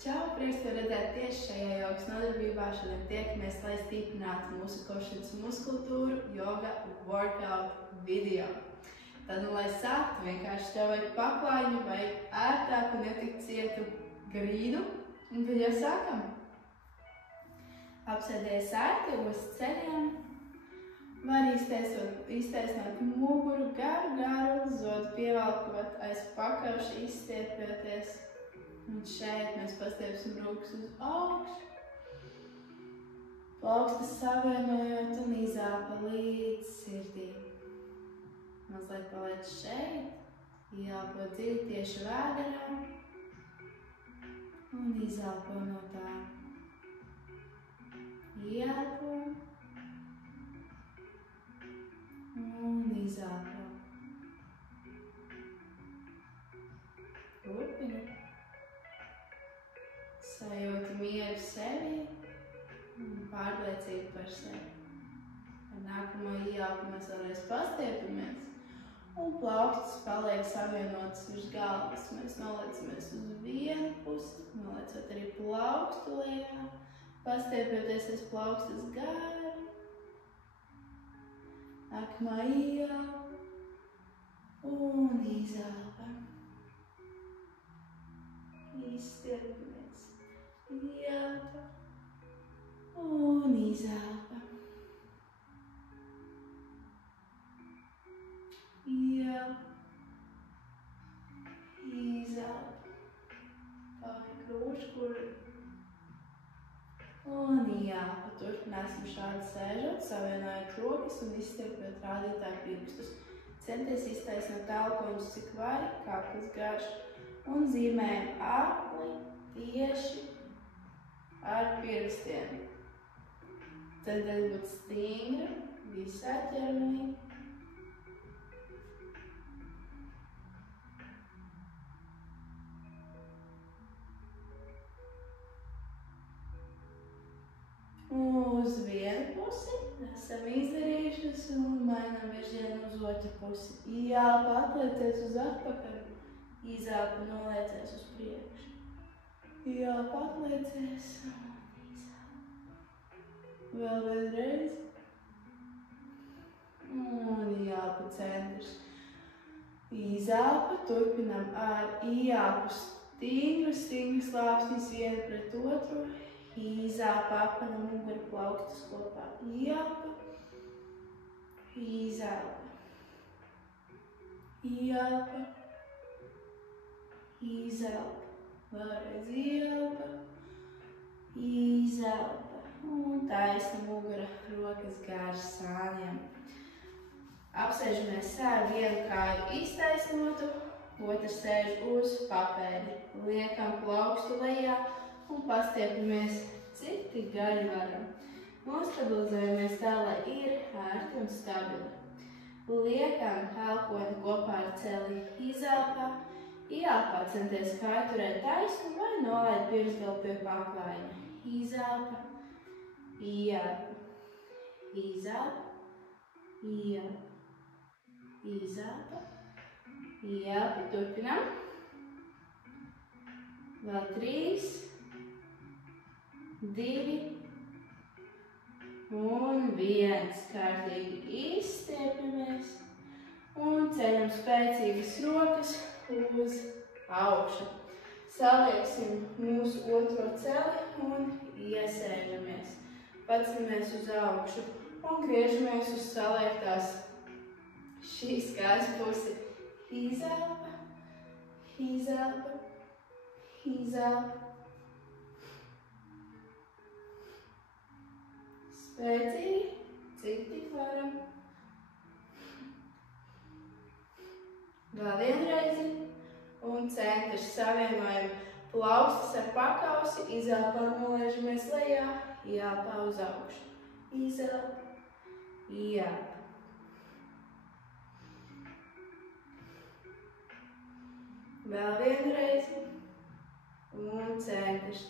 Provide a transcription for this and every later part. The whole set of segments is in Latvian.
Čau, prieks tev redzēt tieši šajā jogas nodarbībā. Šodien tiekamies, lai stiprinātu mūsu košanas muskultūru, joga, workout video. Tad, lai sāktu, vienkārši tev vajag paklājiņu vai ērtāku, netik cietu grīdu. Un tad jau sākam. Apsēdies ērti uz ceļiem. Var iztaisnot muguru garu, zodu pievelkot aiz pakauša, izstiepjoties. Un šeit mēs pastiepsim rokas uz augšu. Plaukstas savienojot un izelpa līdz sirdī. Mazliet palaid šeit. Ieelpo dziļi tieši vēderā. Un izelpo no tā. Ieelpo. Un izelpo. Turpini. Sajūti mieru sevi un pārliecību par sevi. Ar nākamo ieelpu mēs vēlreiz pastiepamies un plaukstas paliek savienotas virs galvas. Mēs noliecamies uz vienu pusi, noliecot arī plaukstu lejā, pastiepjoties aiz plaukstas gari. Nākamā ieelpa un izelpa. Izstiepamies. Ieelpa un izelpa. Ieelpa. Izelpa. Kāja krūškuri. Un ieelpa. Turpināsim šādi sēžot, savienojot rokas un izstiepjot rādītāju pirkstus. Centies iztaisnot elpoņus cik vari, kakls garš. Un zīmējam apli tieši ar pirkstiem. Tad būt stingra visā ķermenī. Uz vienu pusi esam izdarījušas un mainām virzienu uz otru pusi. Ieelpa atliecies uz atpakaļ, izelpa noliecies uz priekšu. Ieelpa atliecies un izelpa. Vēl vienreiz. Un ieelpa centrs. Izelpa, turpinam ar ieelpu stingru slāpsnis vienu pret otru. Izelpa apaļam muguru plaukstas kopā. Ieelpa. Izelpa. Ieelpa. Izelpa. Vēlreiz ieelpa. Izelpa. Un taisna mugura, rokas gārs sāniem. Apsēžamies ar vienu kāju iztaisnotu, otrs sēž uz papēdi. Liekam plaukstu lejā un pastiepamies cik tik gaļi varam. Nostabilizējamies tā, lai ir ērti un stabili. Liekam elpoņu kopā ar celi izelpā. Ieelpā centies kāju turēt taisnu vai nolaid pirksgalu pie paklājiņa. Izelpa, ieelpa, izelpa, ieelpa, izelpa, ieelpa. Turpinām. Vēl 3, 2 un 1. Kārtīgi izstiepjamies un ceļam spēcīgas rokas uz augšu. Salieksim mūsu otro celi un iesēžamies. Paceļamies uz augšu un griežamies uz saliektās šīs kājas pusi. Izelpa, izelpa, izelpa. Spēcīgi, cik tik varam. Vēl vienreizi. Un centrs savienojam plaukstas ar pakausi. Izelpā noliežamies lejā, ieelpā uz augšu. Izelpa, ieelpa. Vēl vienreizi. Un centrs.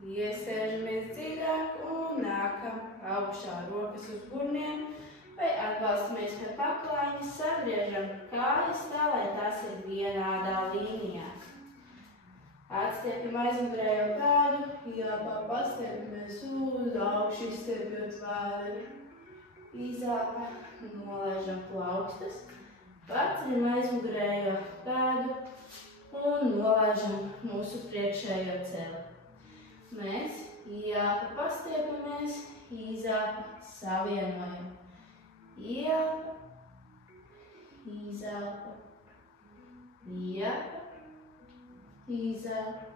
Iesēžamies dziļāk un nākam augšā, rokas uz burniem vai atbalstamies pie paklājiņa, sagriežam kājas tā, lai tās ir vienādā līnijā. Atstiepjam aizmugurējo pēdu, ielpā pastiepamies uz augšu, izstiepjot vēderi. Izelpa, nolaižam plaukstas, paceļam aizmugurējo pēdu un nolaižam mūsu priekšējo celi. Mēs ielpa pastiepamies, izelpa savienojam. Ielpa, izelpa, ielpa. Izelpa.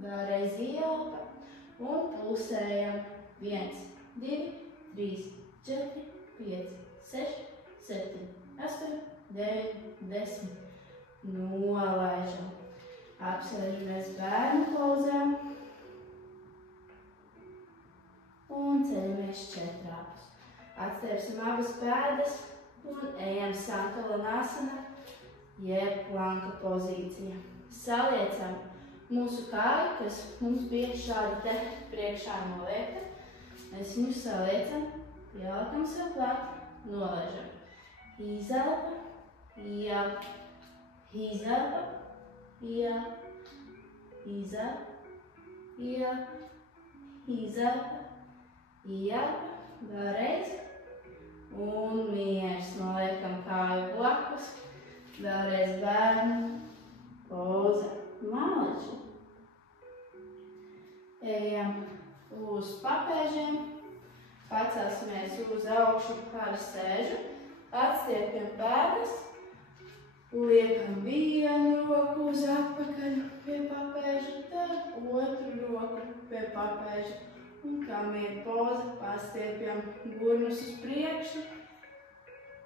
Vēlreiz ielpa un pulsējam. 1, 2, 3, 4, 5, 6, 7, 8, 9, 10. Nolaižam. Apsēžamies bērnu pozā. Un ceļamies četrāpus. Atstiepsim abas pēdas un ejam sankalanāsana. Jeb planka pozīcija. Saliecam mūsu kāju, kas mums bija šādi te priekšā noliekta. Mēs viņu saliecam, pieliekam sev klāt, nolaižam. Izelpa, ielpa, izelpa, ielpa, izelpa, ielpa, izelpa, ielpa, vēlreiz. Un miers, noliekam kāju blakus. Vēlreiz bērnu, poza, maleči. Ejam uz papēžiem, pacelsimies uz augšu ar sēžu, atstiepjam pēdas, liekam vienu roku uz atpakaļ pie papēža, tad otru roku pie papēža. Un kā ir poza, pastiepjam gurnus uz priekšu,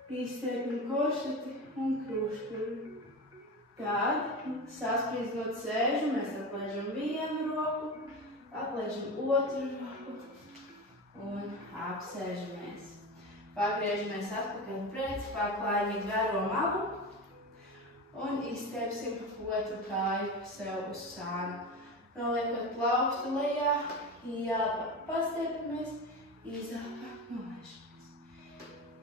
izstiepjam koršeti un krūškuri. Tad, sasprīdzinot sēžu, mēs atlaižam vienu roku, atlaižam otru roku un apsēžamies. Pagriežamies atpakaļ pret paklājīgi vēro malu un izstiepsim otru kāju sev uz sānu. Noliekot plaukstu lejā, ielpa, pastiepamies, izelpa, nolaižamies.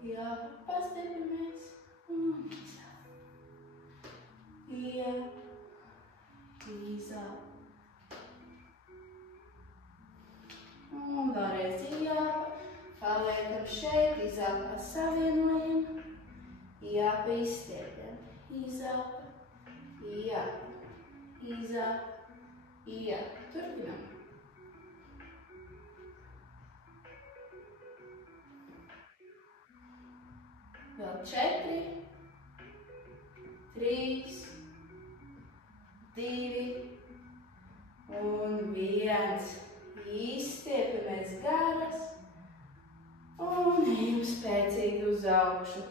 Ielpa, pastiepamies un izelpa. Ielpa, izelpa. Un vēlreiz ielpa, paliekam šeit, izelpa savienojam, ielpa izstiepjam, izelpa, ielpa, izelpa, ielpa. Turpinam. Vēl 4, 3, 2 un 1. Izstiepamies garas un ejam spēcīgi uz augšu.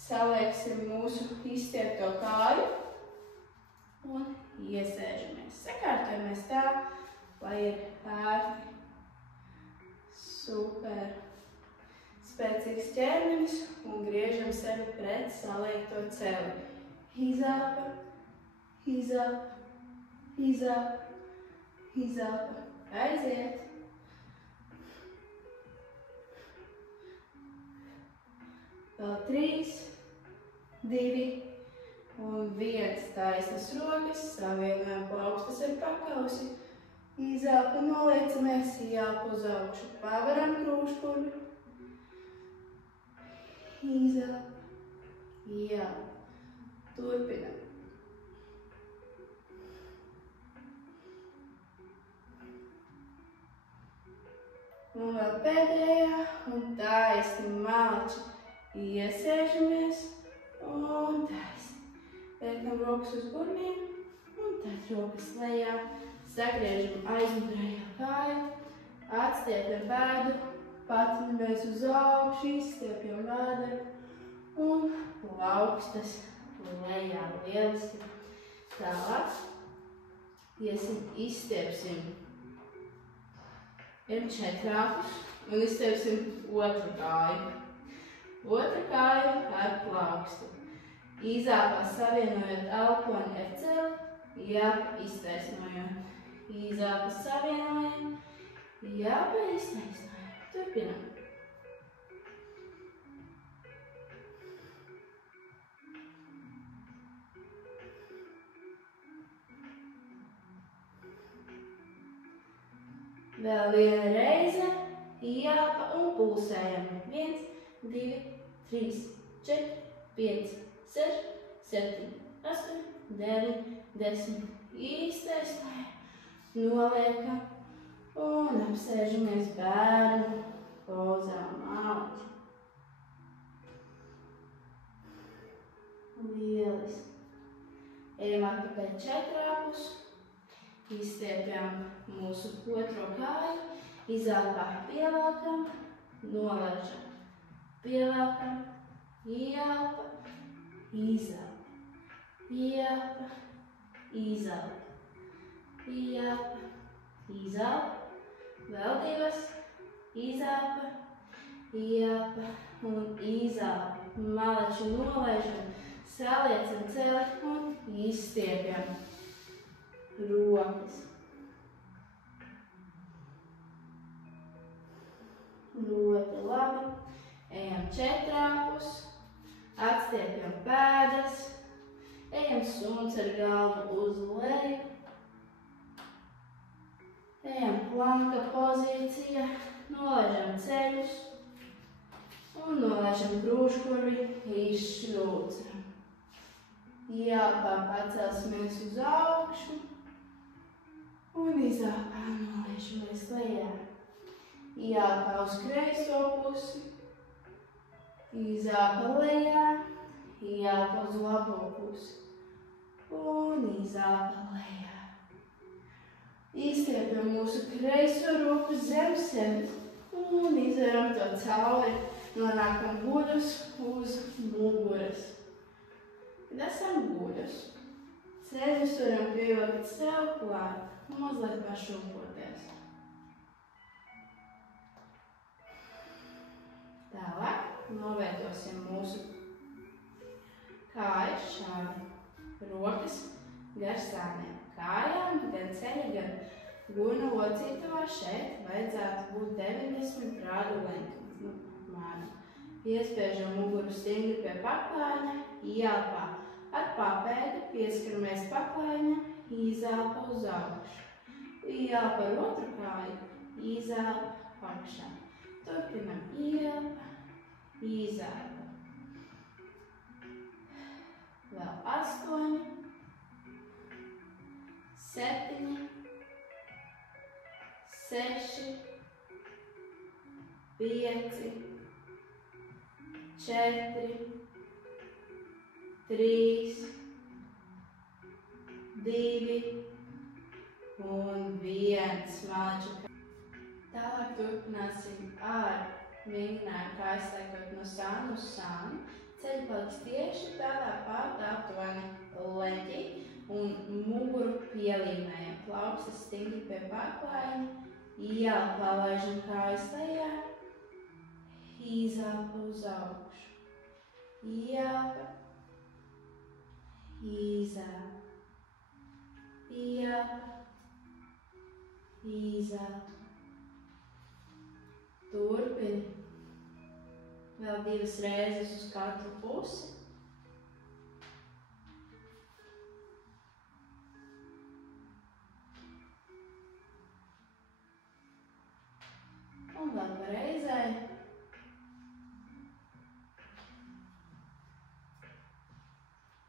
Salieksim mūsu izstiepto kāju un iesēžamies. Sakārtojamies tā, lai ir ērti. Super. Spēcīgs ķermenis un griežam sevi pret saliekto celi. Izelpa, izelpa, izelpa, izelpa. Aiziet. Vēl 3, 2 un 1. Taisnas rokas, savienojam plaukstas ar pakausi. Izelpa, noliecamies, ielpa uz augšu. Pavaram krūškuļu. Izelpa, ielpa. Turpinam. Un vēl pēdējā, un taisni malči. Iesēžamies un taisni. Liekam rokas uz gurniem un tad rokas lejā. Sagriežam aizmugurējo kāju, atstiepjam pēdu, paceļamies uz augšu, izstiepjam vēderi un plaukstas lejā. Lieliski. Tālāk izstiepsim četrāpus un izstiepsim otru kāju. Otru kāju ar plaukstu. Izelpā savienojot elponi ar celi, ielpa iztaisnojot. Izelpa savienojam, ielpa iztaisnojam. Turpinam. Vēl viena reize. Ieelpa un pulsējam. 1, 2, 3, 4, 5, 6, 7, 8, 9, 10. Īstais lejā. Noliekam un apsēžamies bērnu pozā māliņa. Lieliski. Ejam atpakaļ četrāpus. Izstiepjam mūsu otro kāju. Izelpā pievelkam, nolaižam. Pievelkam, ieelpa, izelpa. Ieelpa, izelpa. Ieelpa, izelpa. Vēl divas. Izelpa, ieelpa un izelpa. Malači nolaižam. Saliecam celi un izstiepjam rokas. Ļoti labi. Ejam četrāpus. Atstiepjam pēdas. Ejam suns ar galvu uz leju. Ejam planka pozīcija. Nolaižam ceļus. Un nolaižam krūškurvi. Izšļūcam. Ieelpā pacelsimies uz augšu un izelpā nolaižamies lejā. Ieelpā uz kreiso pusi, izelpa lejā, ieelpa uz labo pusi un izelpa lejā. Izstiepjam mūsu kreiso roku zem sevis un izveram to cauri, nonākam guļus uz muguras. Kad esam guļus, ceļus varam pievilkt sev klāt un mazliet pašūpoties. Tālāk novietosim mūsu kājas šādi. Rokas gar sāniem. Kājām gan ceļa, gan guļu locītavā šeit vajadzētu būt 90 grādu leņķim. Piespiežam muguru stingri pie paklājiņa, ieelpā ar papēdi, pieskaramies paklājiņa, izelpa uz augšu. Ieelpa ar otru kāju, izelpa apakšā. Turpinam ieelpa, izelpa. Vēl 8, 7, 6, 5, 4, 3, 2 un 1. Malači. Tālāk turpināsim ar vingrinājumu kājas liekot no sāna uz sānu. Ceļi paliks tieši tādā pat aptuveni leņķī un muguru pielīmējam. Plaukstas stingri pie paklājiņa, ieelpā laižam kājas lejā, izelpa uz augšu. Ieelpa, izelpa, ieelpa, izelpa. Turpini. Vēl 2 reizes uz katru pusi. Un vēl pa reizei.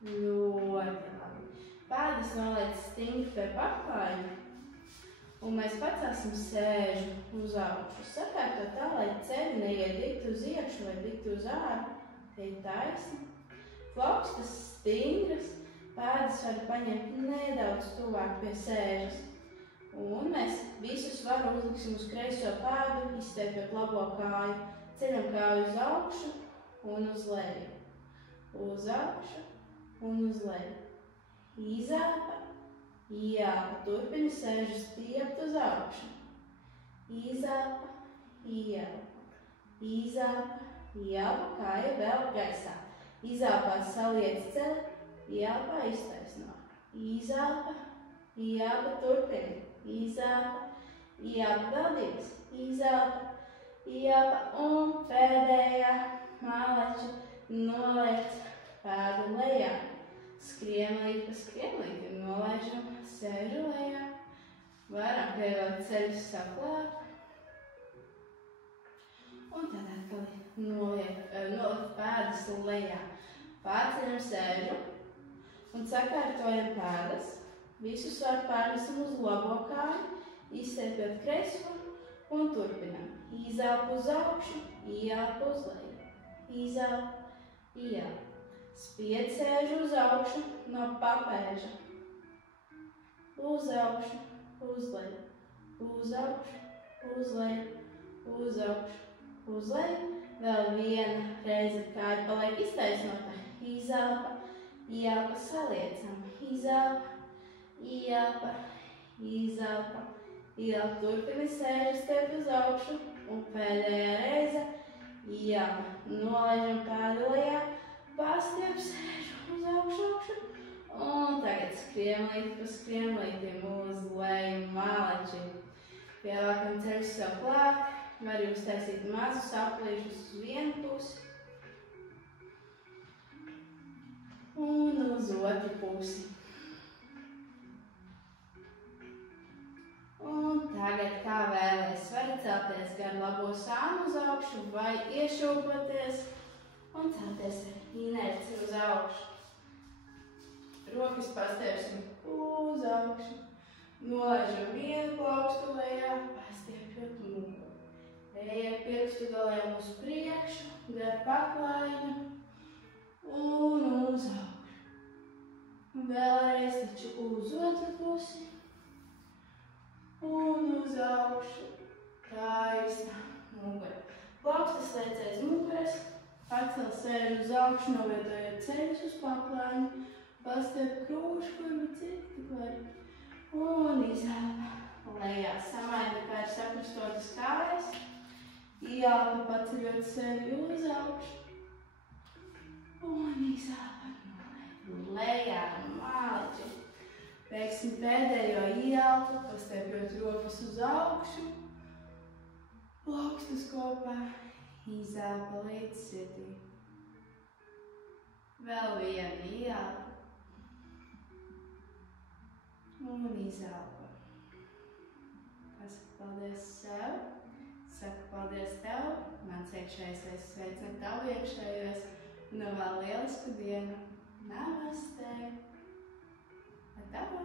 Ļoti labi. Pēdas noliec stingri pie paklājiņa. Un mēs pacelsim sēžu uz augšu. Sakārtot tā, lai ceļi neiet dikti uz iekšu vai dikti uz āru. Tie ir taisni. Plaukstas stingras. Pēdas var paņemt nedaudz tuvāk pie sēžas. Un mēs visu svaru uzliksim uz kreiso pēdu, izstiepjot labo kāju. Ceļam kāju uz augšu un uz leju. Uz augšu un uz leju. Izelpa. Ieelpa, turpini sēžu stiept uz augšu. Izelpa, ieelpa, izelpa, ieelpa, kāja vēl gaisā. Izelpā saliec celi, ieelpā iztaisno. Izelpa, ieelpa, turpini. Izelpa, ieelpa, vēl 2. Izelpa, ieelpa un pēdējā malači noliec pēdu lejā. Skrienlīt pa skrienlīti, nolaižam sēžu lejā. Varam atbrīvot ceļus saklāt. Un tad atkal nolikt pēdas lejā. Pārceļam sēžu un sakārtojam pēdas. Visu svaru pārnesam uz labo kāju, izstiepiet kreiso un turpinam. Izelpu uz augšu, ieelpu uz leju. Izelpu, ieelpu. Spied sēžu uz augšu no papēža. Uz augšu, uz leju. Uz augšu, uz leju. Uz augšu, uz leju. Vēl viena reize kāja paliek iztaisnota. Izelpa, ieelpa, saliecam. Izelpa, ieelpa, izelpa, ieelpa. Turpini sēžu, stiep uz augšu. Un pēdējā reize ieelpa. Nolaižam pēdu lejā. Pastiep sēžu uz augšu, augšu. Un tagad skriemlīt pa skriemlītim uz leju maleči. Pielākam ceļus sev klāt. Var jūs taisīt mazus aplīšus uz vienu pusi. Un uz otru pusi. Un tagad kā vēlēs. Varat celties gan labo sānu uz augšu vai iešūpoties un celties ar inerci uz augšu. Rokas pastiepsim uz augšu. Nolaižam vienu plaukstu lejā, pastiepjot muguru. Ejam pirkstu galiem uz priekšu, gar paklājiņu un uz augšu. Vēlreiz taču uz otru pusi un uz augšu. Taisna mugura. Plaukstas liec aiz muguras, pacel sēžu uz augšu, novietojot ceļus uz paklājiņu, pastiep krūšu, kur nu citi vari. Un izelpa lejā. Samaini kā ir sakrustotas kājas. Ieelpa paceļot sevi uz augšu. Un izelpa noliek lejā maleči. Veiksim pēdējo ieelpu, pastiepjot rokas uz augšu. Plaukstas kopā. Izelpa līdz sirdī. Vēl viena ieelpa. Un izelpa. Pasaka paldies sev. Saka paldies tev. Mans iekšējais sveicina tavu iekšējos. Un vēl lielisku dienu. Namaste. Ar tavu.